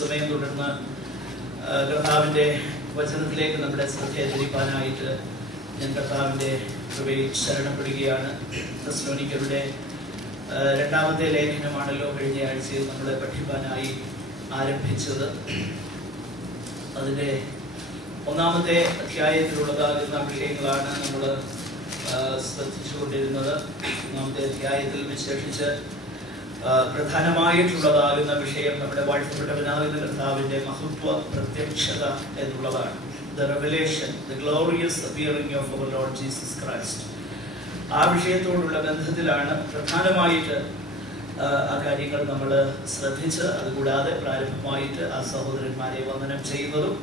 സമയം തുടർന്ന് കർത്താവിന്റെ വചനത്തിലേക്ക് നമ്മുടെ ശ്രദ്ധയെ തിരിക്കാനായിട്ട് ഞാൻ കർത്താവിന്റെ കൃപയിൽ ശരണപ്പെടുകയാണ്. തെസ്സലോനിക്കരുടെ രണ്ടാമത്തെ ലേഖനമാണല്ലോ കഴിഞ്ഞ ആഴ്ചയിൽ നമ്മൾ പഠിക്കാനായി ആരംഭിച്ചത്. അതിന്റെ ഒന്നാമത്തെ അധ്യായത്തിലുള്ളതാകുന്ന വിഷയങ്ങളാണ് നമ്മൾ ശ്രദ്ധിച്ചുകൊണ്ടിരുന്നത്. ഒന്നാമത്തെ അധ്യായത്തിൽ വിശേഷിച്ച് പ്രധാനമായിട്ടുള്ളതാകുന്ന വിഷയം നമ്മുടെ വാഴ്ത്തപ്പെട്ടവനാകുന്ന കർത്താവിന്റെ മഹത്വ പ്രത്യക്ഷത എന്നുള്ളതാണ്. The revelation, the glorious appearing of our Lord Jesus Christ. ആ വിഷയത്തോടുള്ള ബന്ധത്തിലാണ് പ്രധാനമായിട്ട് ആ കാര്യങ്ങൾ നമ്മൾ ശ്രദ്ധിച്ച്, അതുകൂടാതെ പ്രാരംഭമായിട്ട് ആ സഹോദരന്മാരെ വന്ദനം ചെയ്യുന്നതും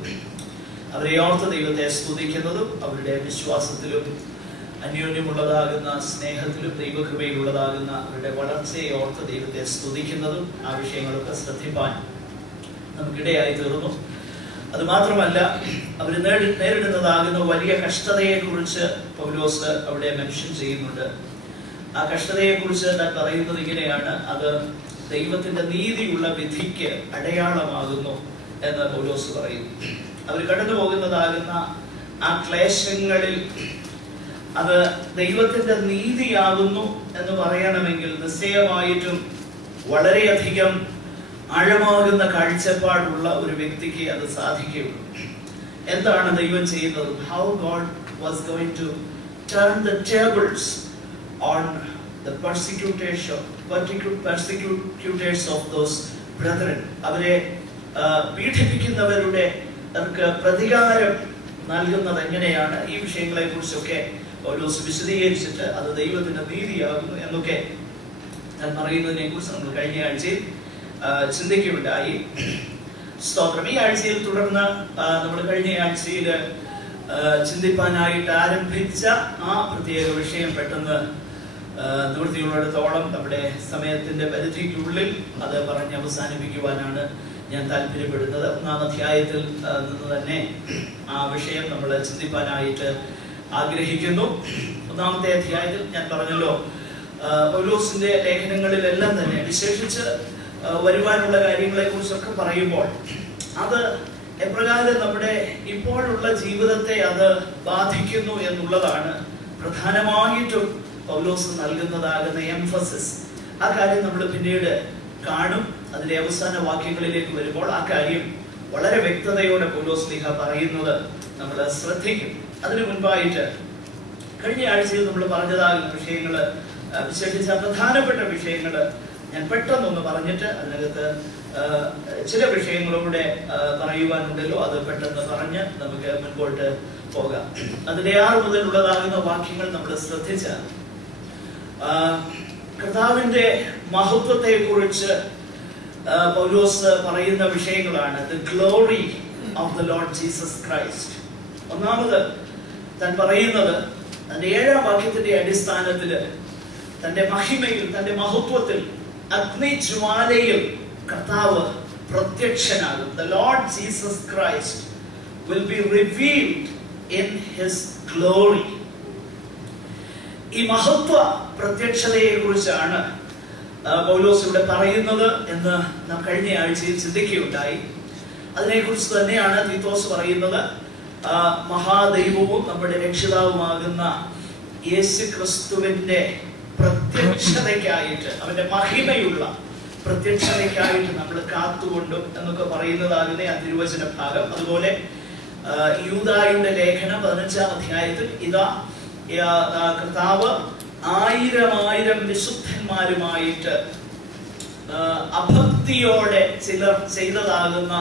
അവരെ ഓർത്ത് ദൈവത്തെ സ്തുതിക്കുന്നതും അവരുടെ വിശ്വാസത്തിലും അന്യോന്യമുള്ളതാകുന്ന സ്നേഹത്തിലും ദൈവകൃപയിലുള്ളതാകുന്ന അവരുടെ വളർച്ചയെ ഓർത്ത് ദൈവത്തെ സ്തുതിക്കുന്നതും ആ വിഷയങ്ങളൊക്കെ ശ്രദ്ധിപ്പാൻ നമുക്കിടയായി തീർന്നു. അതുമാത്രമല്ല, അവർ നേരിടുന്നതാകുന്ന വലിയ കഷ്ടതയെക്കുറിച്ച് പൗലോസ് അവിടെ മെൻഷൻ ചെയ്യുന്നുണ്ട്. ആ കഷ്ടതയെക്കുറിച്ച് താൻ പറയുന്നത് ഇങ്ങനെയാണ്: അത് ദൈവത്തിന്റെ നീതിയുള്ള വിധിക്ക് അടയാളമാകുന്നു എന്ന് പൗലോസ് പറയുന്നു. അവർ കടന്നു പോകുന്നതാകുന്ന ആ ക്ലേശങ്ങളിൽ അത് ദൈവത്തിന്റെ നീതിയാകുന്നു എന്ന് പറയണമെങ്കിൽ നിശ്ചയമായിട്ടും വളരെയധികം ആഴമാകുന്ന കാഴ്ചപ്പാടുള്ള ഒരു വ്യക്തിക്ക് അത് സാധിക്കുകയുള്ളൂ. എന്താണ് ദൈവം ചെയ്യുന്നത്? How God was going to turn the tables on the persecutors of those brethren. അവരെ പീഡിപ്പിക്കുന്നവരുടെ പ്രതികാരം നൽകുന്നത് എങ്ങനെയാണ്? ഈ വിഷയങ്ങളെ കുറിച്ചൊക്കെ പൗലോസ് വിശദീകരിച്ചിട്ട് അത് ദൈവത്തിന്റെ നീതിയാകുന്നു എന്നൊക്കെ ഞാൻ പറയുന്നതിനെ കുറിച്ച് നമ്മൾ കഴിഞ്ഞ ആഴ്ചയിൽ ചിന്തിക്കുകയുണ്ടായി. സ്തോത്രം. ഈ ആഴ്ചയിൽ തുടർന്ന് നമ്മൾ കഴിഞ്ഞ ആഴ്ചയിൽ ചിന്തിപ്പാനായിട്ട് ആരംഭിച്ച ആ പ്രത്യേക വിഷയം പെട്ടെന്ന് നിവൃത്തിയുള്ളിടത്തോളം നമ്മുടെ സമയത്തിന്റെ പരിധിക്കുള്ളിൽ അത് പറഞ്ഞ് അവസാനിപ്പിക്കുവാനാണ് ഞാൻ താല്പര്യപ്പെടുന്നത്. ഒന്നാം അധ്യായത്തിൽ നിന്ന് തന്നെ ആ വിഷയം നമ്മൾ ചിന്തിപ്പാനായിട്ട് ആഗ്രഹിക്കുന്നു. ഒന്നാമത്തെ അധ്യായത്തിൽ ഞാൻ പറഞ്ഞല്ലോ, പൗലോസിന്റെ ലേഖനങ്ങളിലെല്ലാം തന്നെ വിശേഷിച്ച് വരുവാനുള്ള കാര്യങ്ങളെ കുറിച്ചൊക്കെ പറയുമ്പോൾ അത് എപ്രകാരം നമ്മുടെ ഇപ്പോഴുള്ള ജീവിതത്തെ അത് ബാധിക്കുന്നു എന്നുള്ളതാണ് പ്രധാനമായിട്ടും പൗലോസ് നൽകുന്നതാകുന്ന എംഫസിസ്. ആ കാര്യം നമ്മൾ പിന്നീട് കാണും. അതിന്റെ അവസാന വാക്യങ്ങളിലേക്ക് വരുമ്പോൾ ആ കാര്യം വളരെ വ്യക്തതയോടെ പൗലോസ് ലീഹ പറയുന്നത് നമ്മൾ ശ്രദ്ധിക്കും. അതിനു മുൻപായിട്ട് കഴിഞ്ഞ ആഴ്ചയിൽ നമ്മൾ പറഞ്ഞതാകുന്ന വിഷയങ്ങള്, വിശേഷിച്ച പ്രധാനപ്പെട്ട വിഷയങ്ങള് ഞാൻ പെട്ടെന്നൊന്ന് പറഞ്ഞിട്ട് അതിനകത്ത് ചില വിഷയങ്ങളൂടെ പറയുവാനുണ്ടല്ലോ, അത് പെട്ടെന്ന് പറഞ്ഞ് നമുക്ക് മുൻപോട്ട് പോകാം. അതിന്റെ 6 മുതലുള്ളതാകുന്ന വാക്യങ്ങൾ നമ്മൾ ശ്രദ്ധിച്ചാൽ കർത്താവിന്റെ മഹത്വത്തെ കുറിച്ച് പൗലോസ് പറയുന്ന വിഷയങ്ങളാണ്. The glory of the Lord Jesus Christ. ഒന്നാമത് താൻ പറയുന്നത് തന്റെ 7-ാം വാക്യത്തിന്റെ അടിസ്ഥാനത്തിൽ തന്റെ മഹിമയിൽ, തന്റെ മഹത്വത്തിൽ, അഗ്നിജ്വാലയിൽ കർത്താവ് പ്രത്യക്ഷനാകും. The Lord Jesus Christ will be revealed in his glory. ഈ മഹത്വ പ്രത്യക്ഷതയെ കുറിച്ചാണ് പൗലോസ് ഇവിടെ പറയുന്നത് എന്ന് നാം കഴിഞ്ഞ ആഴ്ചയിൽ ചിന്തിക്കുകയുണ്ടായി. അതിനെക്കുറിച്ച് തന്നെയാണ് തീത്തോസ് പറയുന്നത്. മഹാദൈവവും നമ്മുടെ രക്ഷിതാവുമാകുന്ന യേശു ക്രിസ്തുവിന്റെ പ്രത്യക്ഷതയ്ക്കായിട്ട്, അവന്റെ മഹിമയുള്ള പ്രത്യക്ഷതയ്ക്കായിട്ട് നമ്മൾ കാത്തുകൊണ്ടും എന്നൊക്കെ പറയുന്നതാകുന്ന ആ തിരുവചന ഭാഗം. അതുപോലെ യൂദായുടെ ലേഖനം 15-ാം അധ്യായത്തിൽ ഇതാ കർത്താവ് 1000 വിശുദ്ധന്മാരുമായിട്ട് അഭക്തിയോടെ ചിലർ ചെയ്തതാകുന്ന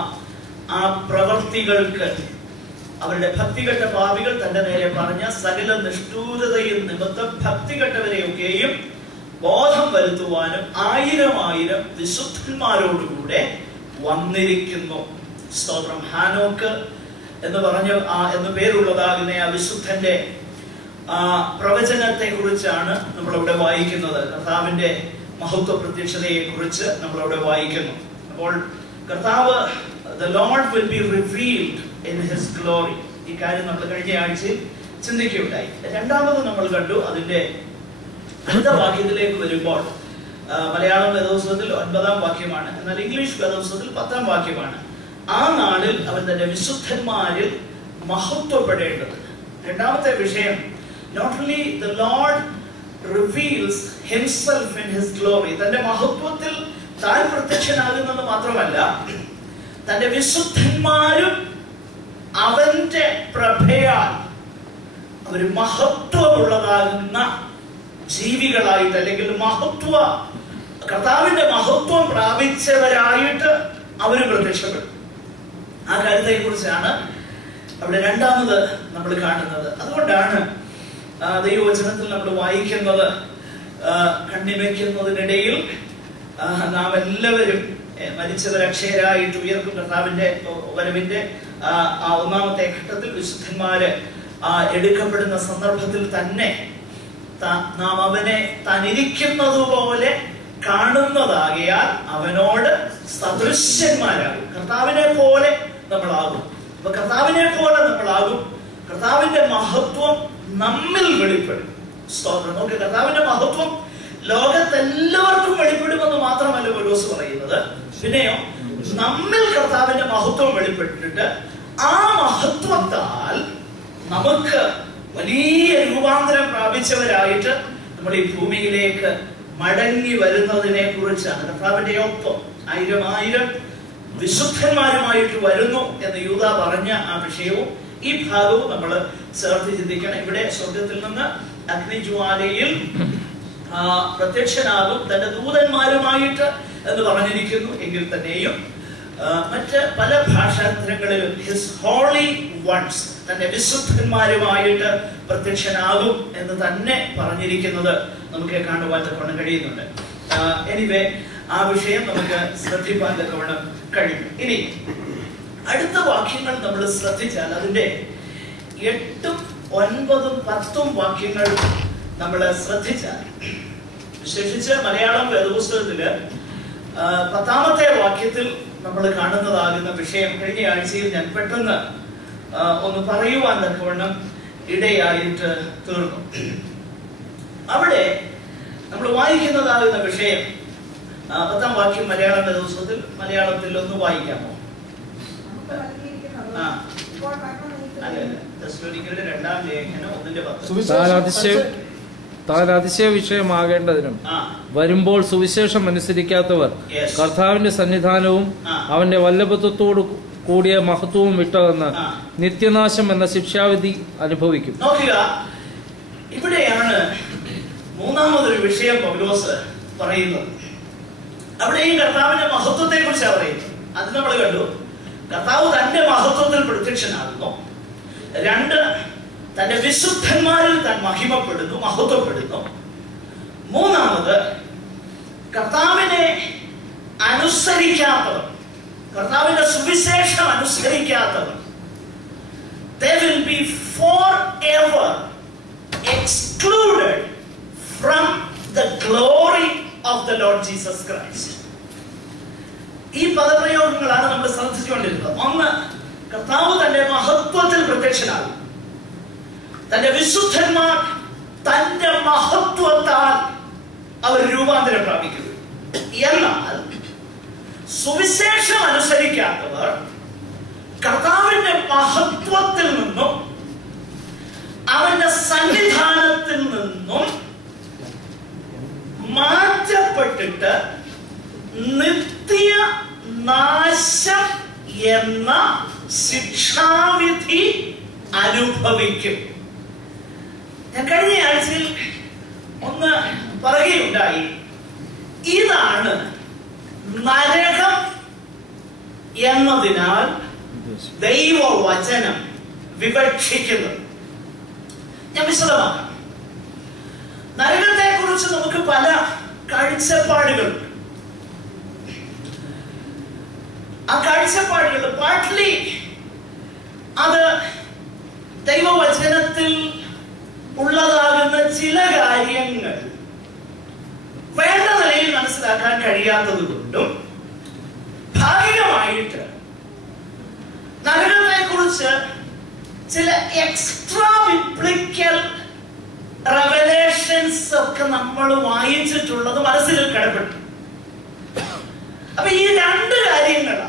ആ പ്രവർത്തികൾക്ക്, അവരുടെ ഭക്തികെട്ട പാപികൾ തന്റെ നേരെ പറഞ്ഞ സകല നിഷ്ഠൂരതയും നിമിത്തം ഭക്തികെട്ടവരെയൊക്കെയും ബോധം വരുത്തുവാനും 1000 വിശുദ്ധന്മാരോടുകൂടെ വന്നിരിക്കുന്നു. സ്തോത്രം. ഹാനോക്ക് എന്ന് പറഞ്ഞ എന്ന് പേരുള്ളതാകുന്ന ആ വിശുദ്ധന്റെ പ്രവചനത്തെ കുറിച്ചാണ് നമ്മളവിടെ വായിക്കുന്നത്. കർത്താവിന്റെ മഹത്വ പ്രത്യക്ഷതയെ കുറിച്ച് നമ്മളവിടെ വായിക്കുന്നു. അപ്പോൾ കർത്താവ് the Lord will be revealed in his glory. ഈ കാര്യം നമ്മൾ കഴിഞ്ഞ ആഴ്ചയിൽ ചിന്തിക്കുകയുണ്ടായി. രണ്ടാമത് നമ്മൾ കണ്ടു, അതിന്റെ അടുത്ത വാക്യത്തിലേക്ക് വരുമ്പോൾ മലയാളം വേദപുസ്തകത്തിൽ 9-ാം വാക്യമാണ്, എന്നാൽ ഇംഗ്ലീഷ് വേദപുസ്തകത്തിൽ 10-ാം വാക്യമാണ്. ആ നാളിൽ അവൻ തന്റെ വിശുദ്ധന്മാരിൽ മഹത്വപ്പെടേണ്ടത്. രണ്ടാമത്തെ വിഷയം, not only the Lord reveals himself in his glory, തന്റെ മഹത്വത്തിൽ താൻ പ്രത്യക്ഷനാകുന്നത് മാത്രമല്ല, തന്റെ വിശുദ്ധന്മാരും അവന്റെ പ്രഭയാൽ അവർ മഹത്വമുള്ളതാകുന്ന ജീവികളായിട്ട്, അല്ലെങ്കിൽ കർത്താവിന്റെ മഹത്വം പ്രാപിച്ചവരായിട്ട് അവർ പ്രത്യക്ഷപ്പെടും. ആ കാര്യത്തെ കുറിച്ചാണ് അവിടെ രണ്ടാമത് നമ്മൾ കാണുന്നത്. അതുകൊണ്ടാണ് ദൈവവചനത്തിൽ നമ്മൾ വായിക്കുന്നത്, കണ്ണിമയ്ക്കുന്നതിനിടയിൽ നാം എല്ലാവരും മരിച്ചവർ അക്ഷയരായിട്ട് ഉയർക്കും. കർത്താവിന്റെ വരവിന്റെ ആ ഒന്നാമത്തെ ഘട്ടത്തിൽ വിശുദ്ധന്മാര് എടുക്കപ്പെടുന്ന സന്ദർഭത്തിൽ തന്നെ നാം അവനെ താൻ ഇരിക്കുന്നത് പോലെ കാണുന്നതാകിയാൽ അവനോട് സദൃശ്യന്മാരാകും. കർത്താവിനെ പോലെ നമ്മളാകും. അപ്പൊ കർത്താവിനെ പോലെ നമ്മളാകും. കർത്താവിന്റെ മഹത്വം നമ്മിൽ വെളിപ്പെടും. സ്തോത്രം. നോക്ക്, കർത്താവിന്റെ മഹത്വം ലോകത്തെല്ലാവർക്കും വെളിപ്പെടുമെന്ന് മാത്രമല്ല പൗലോസ് പറയുന്നത്, പിന്നെയോ നമ്മിൽ കർത്താവിന്റെ മഹത്വം വെളിപ്പെട്ടിട്ട് ആ മഹത്വത്താൽ നമുക്ക് വലിയ രൂപാന്തരം പ്രാപിച്ചവരായിട്ട് നമ്മൾ ഈ ഭൂമിയിലേക്ക് മടങ്ങി വരുന്നതിനെ കുറിച്ചാണ്. കർത്താവിന്റെ ഒപ്പം 1000 വിശുദ്ധന്മാരുമായിട്ട് വരുന്നു എന്ന് യൂദ പറഞ്ഞ ആ വിഷയവും ഈ ഭാഗവും നമ്മൾ ചേർത്ത് ചിന്തിക്കണം. ഇവിടെ സ്വർഗത്തിൽ നിന്ന് അഗ്നിജ്വാലയിൽ പ്രത്യക്ഷനാകും തന്റെ ദൂതന്മാരുമായിട്ട് എന്ന് പറഞ്ഞിരിക്കുന്നു. എങ്കിൽ തന്നെയും മറ്റ് പല ഭാഷാന്തരങ്ങളിലും ഹിസ് ഹോളി വൺസ്, തന്റെ വിശുദ്ധന്മാരുമായിട്ട് പ്രത്യക്ഷനാകും എന്ന് തന്നെ പറഞ്ഞിരിക്കുന്നത് നമുക്ക് കാണുവാൻ തക്കവണ്ണം കഴിയുന്നുണ്ട്. എനിവേ, ആ വിഷയം നമുക്ക് ശ്രദ്ധിക്കാൻ തക്കവണ്ണം കഴിയും. ഇനി അടുത്ത വാക്യങ്ങൾ നമ്മൾ ശ്രദ്ധിച്ചാൽ അതിന്റെ 8, 9, 10 വാക്യങ്ങൾ നമ്മൾ ശ്രദ്ധിച്ചാൽ, വിശേഷിച്ച് മലയാളം വേദപുസ്തകത്തില് 10-ാമത്തെ വാക്യത്തിൽ നമ്മൾ കാണുന്നതാകുന്ന വിഷയം കഴിഞ്ഞ ആഴ്ചയിൽ ഞാൻ പെട്ടെന്ന് ഒന്ന് പറയുവാൻ തക്കവണ്ണം ഇടയായിട്ട് തീർന്നു. അവിടെ നമ്മൾ വായിക്കുന്നതാകുന്ന വിഷയം 10-ാം വാക്യം മലയാളം വേദപുസ്തകത്തിൽ മലയാളത്തിൽ ഒന്ന് വായിക്കാമോ? താൻ അതിശയ വിഷയമാകേണ്ടതിനും വരുമ്പോൾ സുവിശേഷം അനുസരിക്കാത്തവർ കർത്താവിന്റെ സന്നിധാനവും അവന്റെ വല്ലഭത്വത്തോട് കൂടിയ മഹത്വവും വിട്ടതെന്ന് നിത്യനാശം എന്ന ശിക്ഷാവിധി അനുഭവിക്കും. നോക്കുക, ഇവിടെയാണ് മൂന്നാമതൊരു വിഷയം പൗലോസ് പറയുന്നത്. അവിടെയും കർത്താവിന്റെ മഹത്വത്തെ കുറിച്ചാണ് പറയുന്നത്. അത് നമ്മൾ കണ്ടു. കർത്താവ് തന്റെ മഹത്വത്തിൽ പ്രത്യക്ഷനാകുന്നു. 2, തന്റെ വിശുദ്ധന്മാരിൽ താൻ മഹിമപ്പെടുന്നു, മഹത്വപ്പെടുന്നു. 3, കർത്താവിനെ അനുസരിക്കാത്തവർ, കർത്താവിന്റെ സുവിശേഷം അനുസരിക്കാത്തവർ, they will be forever excluded from the glory of the Lord Jesus Christ. ഈ പദപ്രയോഗങ്ങളാണ് നമ്മൾ ശ്രദ്ധിച്ചുകൊണ്ടിരുന്നത്. 1, കർത്താവ് തന്റെ മഹത്വത്തിൽ പ്രത്യക്ഷനാകും. തന്റെ വിശുദ്ധന്മാർ തന്റെ മഹത്വത്താൽ അവർ രൂപാന്തരം പ്രാപിക്കുന്നു. എന്നാൽ സുവിശേഷം അനുസരിക്കാത്തവർ കർത്താവിന്റെ മഹത്വത്തിൽ നിന്നും അവന്റെ സന്നിധാനത്തിൽ നിന്നും മാറ്റപ്പെട്ടിട്ട് നിത്യ നാശം എന്ന ശിക്ഷാവിധി അനുഭവിക്കും. ഞാൻ കഴിഞ്ഞ ആഴ്ചയിൽ ഒന്ന് പറയുകയുണ്ടായി, ഇതാണ് നരകം എന്നതിനാൽ ദൈവവചനം വിവക്ഷിക്കുന്നത്. ഞാൻ വിശദമാക്കാം. നരകത്തെ കുറിച്ച് നമുക്ക് പല കാഴ്ചപ്പാടുകളുണ്ട്. ആ കാഴ്ചപ്പാടുകൾ പാർട്ട്ലി അത് ദൈവവചനത്തിൽ ഉള്ളതാകുന്ന ചില കാര്യങ്ങൾ വേണ്ട നിലയിൽ മനസ്സിലാക്കാൻ കഴിയാത്തത് കൊണ്ടും, ഭാഗികമായിട്ട് നരകത്തെ കുറിച്ച് ചില എക്സ്ട്രാ ബിബ്ലിക്കൽ റെവലേഷൻസ് ഒക്കെ നമ്മൾ വായിച്ചിട്ടുള്ളത് മനസ്സിൽ കിടപ്പെട്ടു. അപ്പൊ ഈ രണ്ട് കാര്യങ്ങളാണ്